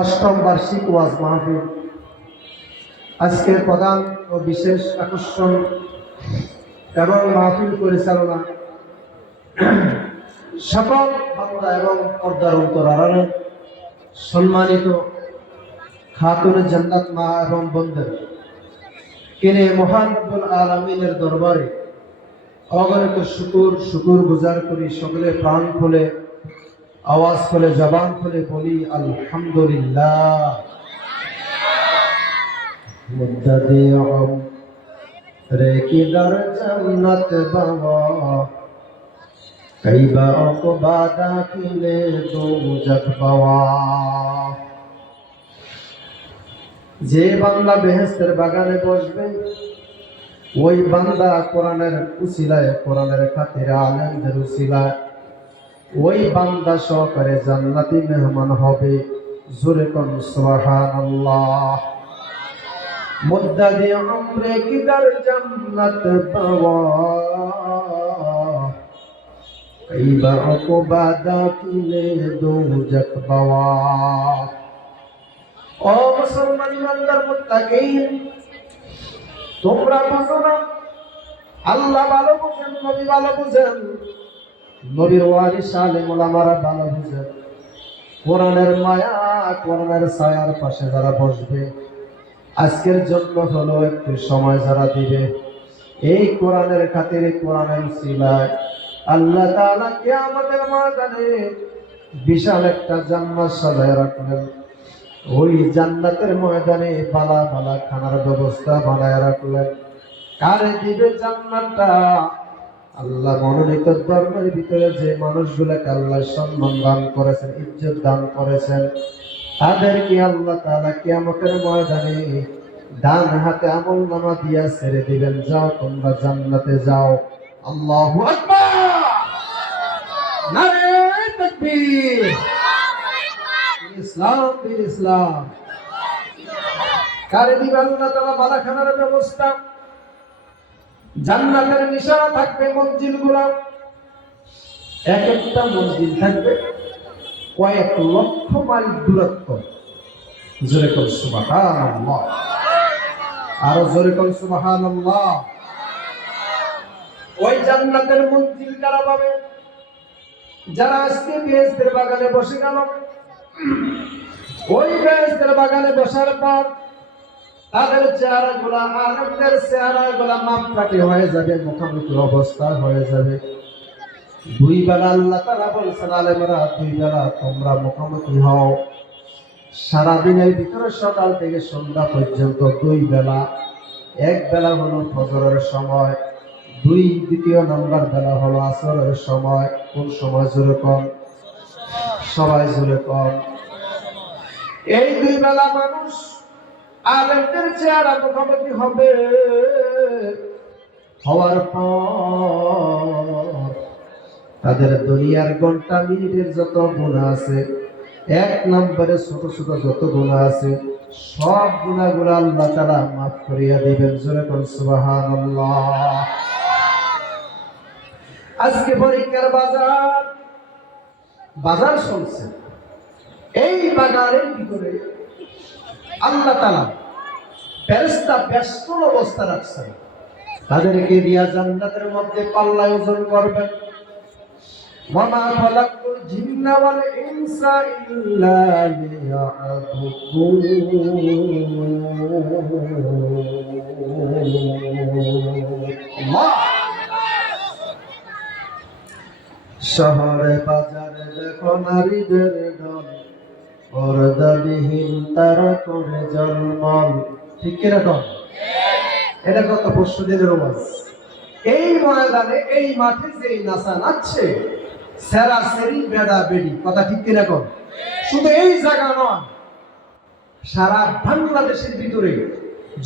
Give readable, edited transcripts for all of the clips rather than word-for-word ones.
অষ্টম বার্ষিক ওয়াজ মাহফিল। আজকের প্রধান ও বিশেষ আকর্ষণ এবং মাহফিল পরিচালনা সকল বান্দা এবং পর্দার অন্তরালে সম্মানিত খাতুনে জান্নাত মা এবং বোনদের কিনে মহান রব্বুল আলামিনের দরবারে অগণিত শুকুর গুজার করি। সকলে প্রাণ খুলে, আওয়াজ খুলে, জবান খুলে বলি আলহামদুলিল্লাহ। মুদ্দাদি রে কি দার জান্নাত বাবা, কাইবা অকবা দাখিলে দোজখ বাওয়া। যে বান্দা বেহেশতের বাগানে বসবে, ওই বান্দা কোরআনের উসিলায়, কোরআনের খাতিরে, আলেমদের উসিলায় ওই বান্দা সহকারে জান্নাতি মেহমান হবে। জোরে কোন সুবহানাল্লাহ। মুদ্দাদি আমরে কি দার জান্নাত বাওয়া, কাইবা অকবা দাখিলে দোজখ বাওয়া। ও মুসলমান ইমানদার মুত্তাকিন, তোমরা বুঝো না, আল্লাহ ভালো বুঝেন, নবী ভালো বুঝেন, নবীর ওয়ারিস আলেম ওলামারা ভালো বুঝেন। কোরআনের মায়া, কোরআনের ছায়ার পাশে যারা বসবে, আজকের জন্য হলো একটু সময় যারা দিবে, এই কোরআনের খাতিরে, কোরআনের উসিলায় আল্লাহ তাআলা কিয়ামতের ময়দানে বিশাল একটা জান্নাত সাজায় রাখলেন। ওই জান্নাতের ময়দানে বালা বালা খানার ব্যবস্থা বানায় রাখলেন। কারে দিবে জান্নাতটা? আল্লাহ মনোনীত ধর্মের ভিতরে যে মানুষগুলোকে আল্লাহ সম্মান দান করেছেন, ইজ্জত দান করেছেন, তাদেরকে আল্লাহ তাআলা কিয়ামতের ময়দানে ডান হাতে আমলনামা দিয়া ছেড়ে দিবেন, যাও তোমরা জান্নাতে যাও। আল্লাহু আকবার, নারে তাকবীর। ইসলাম বীর ইসলাম। কারে দিবে আল্লাহ তাআলা বালাখানার ব্যবস্থা? জান্নাতের নিশানা থাকবে মঞ্জিলগুলো, এক একটা মঞ্জিল থাকবে কয়েক লক্ষ মাইল দূরত্ব। জোরে কোন সুবহানাল্লাহ, আরো জোরে কোন সুবহানাল্লাহ। ওই জান্নাতের মঞ্জিল কারা পাবে? যারা আজকে বেহেশতের বাগানে বসে গেল, ওই বেহেশতের বাগানে বসার পর তাদের চেহারাগুলা আলেমদের চেহারাগুলা মাপকাঠি হয়ে যাবে, মুখোমুখি অবস্থা হয়ে যাবে। দুই বেলা আল্লাহ তাআলা বলছেন, আলেমরা দুই বেলা তোমরা মুখোমুখি হও। সারাদিনের ভিতরে সকাল থেকে সন্ধ্যা পর্যন্ত দুই বেলা। এক বেলা হলো ফজরের সময়, দ্বিতীয় নাম্বার বেলা হলো আসরের সময়। কোন সময়? জোরে কম, সবাই জোরে কম। এই দুই বেলা মানুষ আলেমদের চেহারা মুখোমুখি হবে। হওয়ার পর তাদের দুনিয়ার ঘন্টা মিনিটের যত গুনাহ আছে, এক নম্বরে ছোট ছোট যত গুনাহ আছে, সব গুনাহগুলো আল্লাহ তাআলা মাফ করিয়া দিবেন। জোরে কোন সুবহানাল্লাহ। আজকে পরীক্ষার বাজার চলছে। এই বাজারের ভিতরে আল্লাহ তাআলা ফেরেশতা ব্যস্ত অবস্থা রাখছেন, তাদেরকে দিয়া জান্নাতের মধ্যে পাল্লায় ওজন করবেন। ওয়ামা খালাকুল জিন্না ওয়াল ইনসা ইল্লা লিয়াবুদুন। শহরে বাজারে দেখো নারীদের দল, পর্দাবিহীন তারা করে জলমল। ঠিক কিরকম? এটা কত পরশু দিনের ওয়াজ। এই ময়দানে, এই মাঠে যে নাচা নাচছে, সেরা সেরি বেড়া বেড়ি, কথা ঠিক কিরকম? শুধু এই জায়গা নয়, সারা বাংলাদেশের ভিতরে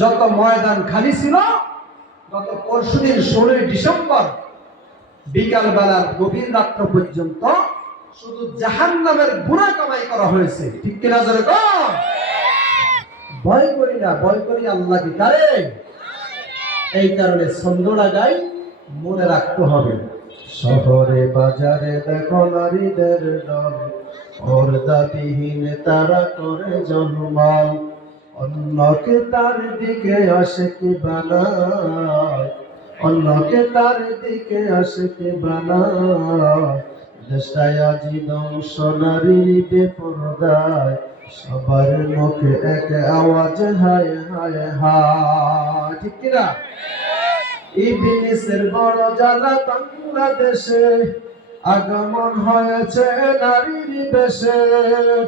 যত ময়দান খালি ছিল, গত পরশু দিন 16 ডিসেম্বর বিকাল বেলার গভীর রাত্র পর্যন্ত শুধু জাহান্নামের গুনাহ কামাই করা হয়েছে। ঠিক কিনা? জোরে কর। ভয় করি না, ভয় করি আল্লাহকে। তারে এই কারণে ছন্দটা গাই, মনে রাখতে হবে। শহরে বাজারে দেখো নারীদের দল, পর্দাবিহীন তারা করে জন্মাল, অন্যকে তার দিকে আশিকি বানায়, অন্যকে তার দিকে আশিকি বানায়। দেশটায় আজি ধ্বংস নারীর বেপরদায়, সবার মুখে এক আওয়াজ হায় হায় হায়। ঠিক কিনা? ইবলিসের বড় জ্বালা বাংলাদেশে, আগমন হয়েছে নারীর বেশে।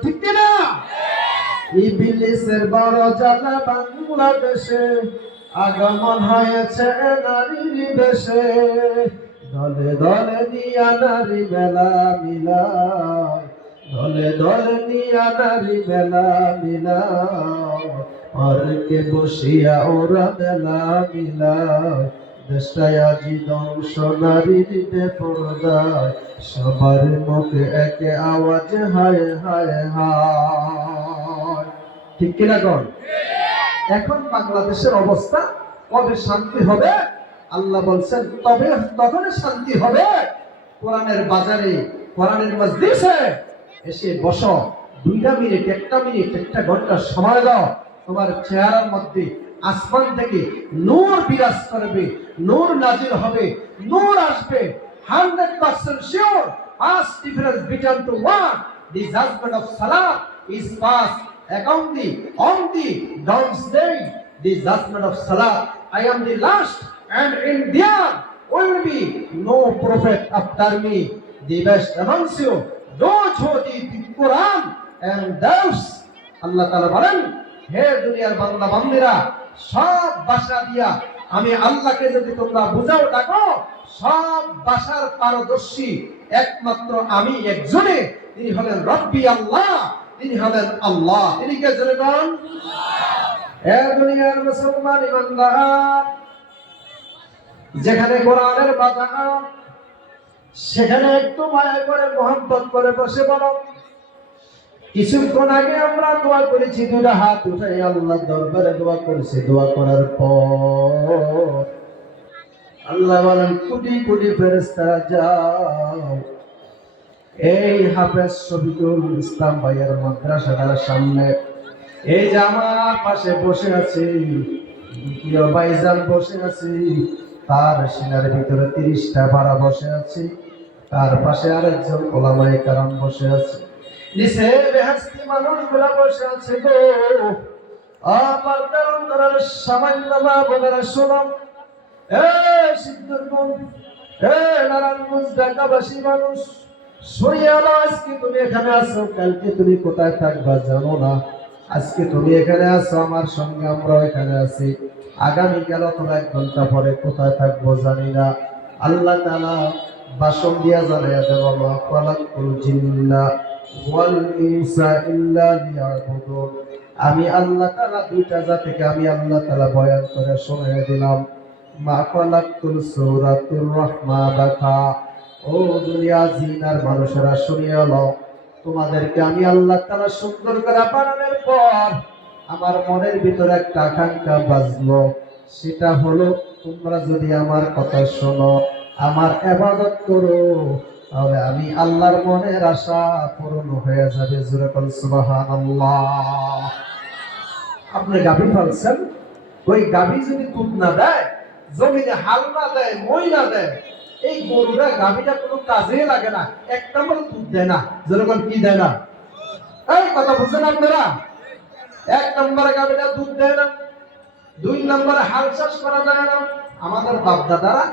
ঠিক কিনা? ইবলিসের বড় জ্বালা বাংলাদেশে, আগমন হয়েছে নারীর বেশে। দলে দলে নিয়া নারী মেলা মিলায়, দলে দলে নিয়া নারী মেলা মিলায়। পার্কে বসিয়া ওরা মেলা মিলায়, দেশটায় আজি ধ্বংস নারীর বেপরদায়, সবার মুখে একে আওয়াজ হায় হায় হায়। ঠিক কিনা কর? এখন বাংলাদেশের অবস্থা কবে শান্তি হবে? আল্লাহ বলছেন তবে তখনই শান্তি হবে কোরআনের বাজারে, কোরআনের মজলিসে এসে বসো। 2 মিনিট, 1 মিনিট, 1 ঘন্টা সময় দাও, তোমার চেহারার মধ্যে আসমান থেকে নূর বিরাজ করবে, নূর নাজিল হবে, নূর আসবে। 100% sure. First difference between two one, the judgment of Salah is passed on the Dawn's day, the judgment of Salah. I am the last, and in there will be no prophet after me. The best amongst you, those who read the Quran and those. Allah Ta'ala বলেন, হে দুনিয়ার বান্দা বান্দিরা, সব ভাষা দিয়া আমি আল্লাহকে যদি তোমরা বুঝাও ডাকো, সব ভাষার পারদর্শী একমাত্র আমি একজনে, তিনি হলেন রব্বি আল্লাহ, তিনি হলেন আল্লাহ। তিনি কে জনগণ? হে দুনিয়ার মুসলমান ইমানদার, যেখানে কোরআনের বাজার, সেখানে একটু মায়া করে মোহাম্মত করে বসে বলো। কিছুক্ষণ আগে আমরা দোয়া করেছি, 2টা হাত উঠাই আল্লাহ দরবারে দোয়া করেছি। দোয়া করার পর আল্লাহ বলেন, কোটি কোটি ফেরেশতারা যাও এই হাফেজ শফিকুল ইসলাম ভাইয়ের মাদ্রাসার সামনে, এই যে আমার পাশে বসে আছে দ্বিতীয় ভাইজান বসে আছে, তার সিনার ভিতরে 30টা ভাড়া বসে আছে, তার পাশে আরেকজন ওলামায়ে কেরাম বসে আছে, নিচে বেহেশতি মানুষগুলা বসে আছে গো। আমার কারণ তার সামান্য মা বোনেরা শোনো, সিদ্ধরপুর, নারায়ণগঞ্জ, ঢাকাবাসী মানুষ শুনিয়া নাও, আজকে তুমি এখানে আসো, কালকে তুমি কোথায় থাকবা জানো না। আজকে তুমি এখানে আসো আমার সঙ্গে, আমরা এখানে আছি, আগামীকাল অথবা 1 ঘন্টা পরে কোথায় থাকবো জানি না। আল্লাহ তাআলা ভাষণ দিয়া জানাইয়া দেব, মা খালাকুল জিন্না ওয়াল ইনসা ইল্লা লিয়াবুদুন। আমি আল্লাহ তাআলা 2টা জাতিকে আমি আল্লাহ তাআলা বয়ান করে শোনাইয়া দিলাম। মা খালাকুল সূরাতুর রহমান দেখা, ও দুনিয়া জিনার মানুষেরা শুনিয়া লও, তোমাদেরকে আমি আল্লাহ তাআলা সুন্দর করে বানানোর পর আমার মনের ভিতরে একটা আকাঙ্ক্ষা বাজলো, সেটা হলো তোমরা যদি আমার কথা শোনো, আমার ইবাদত করো, তাহলে আমি আল্লাহর মনের আশা পূরণ হয়ে যাবে। জোরে বল সুবহানাল্লাহ। আপনি গাভী পালছেন, ওই গাভী যদি দুধ না দেয়, জমিনে হাল না দেয়, মই না দেয়, এই গরুটা গাভীটা কোনো কাজে লাগে না, 1 নম্বর দুধ দেয় না। যেরকম কি দেয় না? এই কথা বুঝছেন আপনারা? 1 নম্বরে গাভীটা দুধ দেয় না, 2 নম্বরে হাল চাষ করা যায় না। আমাদের বাপ দাদারা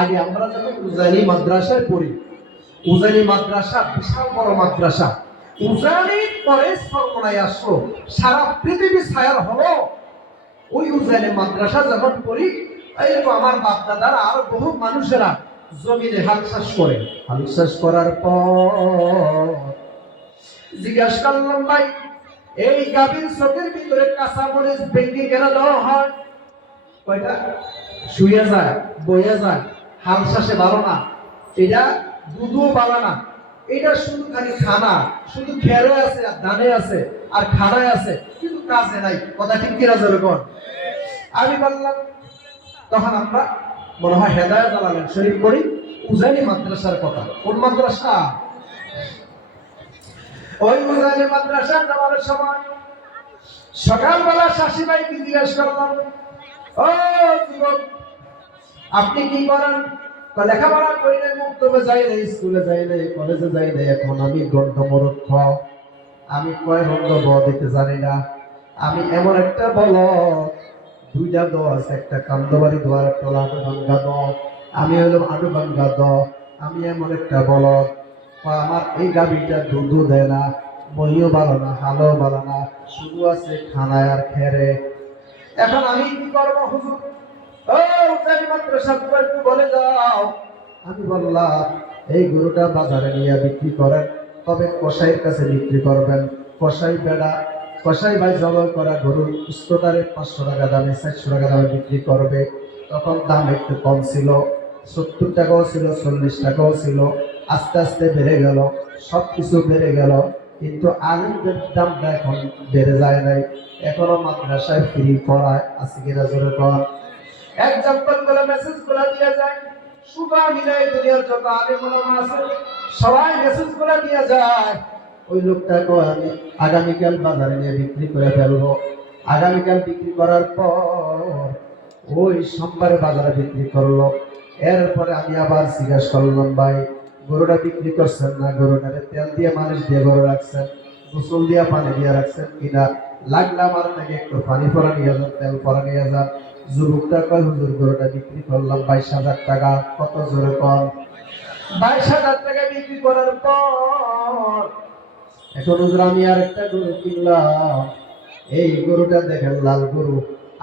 আগে, আমরা যখন উজানি মাদ্রাসায় পড়ি, উজানি মাদ্রাসা বিশাল বড় মাদ্রাসা, উজানির পরে সর্বনায় আসলো, সারা পৃথিবী ছায়ার হলো ওই উজানি মাদ্রাসা যখন পড়ি, এইরকম আমার বাপ দাদারা আরো বহু মানুষেরা জমিনে হাল চাষ করে। হাল চাষ করার পর জিজ্ঞাসা করলাম, ভাই এই গাভীর চোখের ভিতরে কাঁচা মরিচ ভেঙে কেন দেওয়া হয়? কয়টা? শুয়ে যায়, বইয়া যায়, হাল চাষে ভালো না, এটা দুধও ভালো না, এটা শুধু খালি খানা, শুধু খেরে আছে আর ধানে আছে আর খানায় আছে, কিন্তু কাজে নাই। কথা ঠিক কিনা যেরকম? আমি বললাম, তখন আমরা মনে হয় হেদায়েত আলালেন শরীফ করি উজানি মাদ্রাসার কথা। কোন মাদ্রাসা? ওই উজানি মাদ্রাসা যাওয়ার সময় সকালবেলা শাশি ভাইকে জিজ্ঞেস করলাম, ও যুবক, আপনি কি করেন? লেখাপড়া করি নাই, মুক্তবে যাই নাই, স্কুলে যাই নাই, কলেজে যাই নাই, এখন আমি গণ্ডমূর্খ, আমি কয় রঙ্গ ব দিতে জানি না, আমি এমন একটা বল, দুইটা দ আছে, একটা কান্দবাড়ি দোয়ার একটা আটু ভাঙ্গা দ, আমি হলাম আটু ভাঙ্গা দ, আমি এমন একটা বল, আমার এই গাভীটা দুধও দেয় না, মহিও ভালো না, হালও ভালো না, শুধু আছে খানায় আর খেরে। এখন আমি কি করবো হুজুর? ও উজানি মাদ্রাসা, একটু বলে যাও। আমি বললাম, এই গরুটা বাজারে নিয়ে বিক্রি করেন, তবে কসাইয়ের কাছে বিক্রি করবেন। কসাই বেড়া, কসাই ভাই জবাই করা গরুর উচ্চতারে 500 টাকা দামে, 400 টাকা দামে বিক্রি করবে। তখন দাম একটু কম ছিল, 70 টাকাও ছিল, 40 টাকাও ছিল, আস্তে আস্তে বেড়ে গেল, সবকিছু বেড়ে গেল, কিন্তু আলুর দামটা এখন বেড়ে যায় নাই। এখনো মাদ্রাসায় ফ্রি পড়ায় আছে কিনা জোরে কর। এক্সাম্পল করে মেসেজ করে দিয়ে যায়, সুগা মিলাই দুনিয়ার যত আলেম ওলামা আছে সবাই মেসেজ করে দিয়ে যায়, ওই লোকটাকে আমি আগামীকাল বাজারে নিয়ে বিক্রি করে ফেলবো। আগামীকাল বিক্রি করার পর ওই সোমবারে বাজারে বিক্রি করলো। এরপরে আমি আবার জিজ্ঞাসা করলাম, ভাই গরুটা বিক্রি করছেন না? গরুটারে তেল দিয়ে মালিশ দিয়ে গরু রাখছেন, গোসল দিয়া পানি দিয়ে রাখছেন কিনা? লাগলে আমার থেকে একটু পানি পরা নিয়ে যান, তেল পরা নিয়ে যান। যুবকটা কয়, হুজুর গরুটা বিক্রি করলাম 22,000 টাকা। কত জোরে কম? 22,000 টাকা বিক্রি করার পর এখন হুজুর আমি আর একটা গরু কিনলাম। এই গরুটা দেখেন লাল গরু,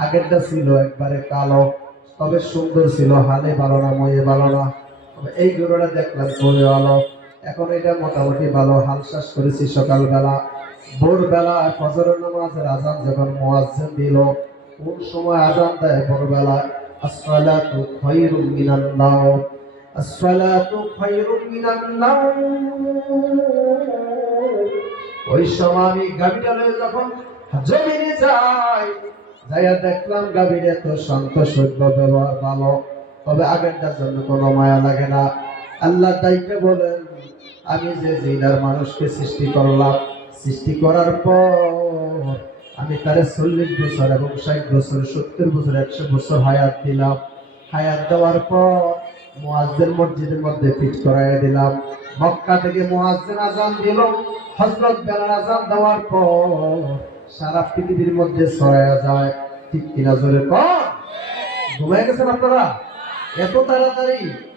আগেরটা ছিল একবারে কালো, তবে সুন্দর ছিল, হালে ভালো না, ময়ে ভালো না। তবে এই গরুটা দেখলাম খুবই ভালো, এখন এটা মোটামুটি ভালো। হাল চাষ করেছি সকালবেলা, ভোরবেলা ফজরের নামাজের আজান যখন মুয়াজ্জিন দিল, কোন সময় আজান দেয়? ভোরবেলা, আসসালাতু খায়রুম মিনান নাওম, আসসালাতু খায়রুম মিনান নাওম। ওই সময় আমি গাড়িটা লয়ে যখন জমিনে যাই, যাইয়া দেখলাম গাভীর এত শান্ত সভ্য, ব্যবহার ভালো, তবে আগেরটার জন্য কোনো মায়া লাগে না। আল্লাহ তাইকে বলেন, আমি যে জিনার মানুষকে সৃষ্টি করলাম, সৃষ্টি করার পর আমি তারে 40 বছর এবং 60 বছর, 70 বছর, 100 বছর হায়াত দিলাম। হায়াত দেওয়ার পর মুয়াজ্জিন মসজিদের মধ্যে ফিট করাইয়া দিলাম। মক্কা থেকে মুয়াজ্জিন আজান দিল, হযরত বেলাল আজান দেওয়ার পর সারা পৃথিবীর মধ্যে ছড়ায়া যায়। ঠিক কিনা জোরে কর? ঘুমায় গেছেন আপনারা এত তাড়াতাড়ি?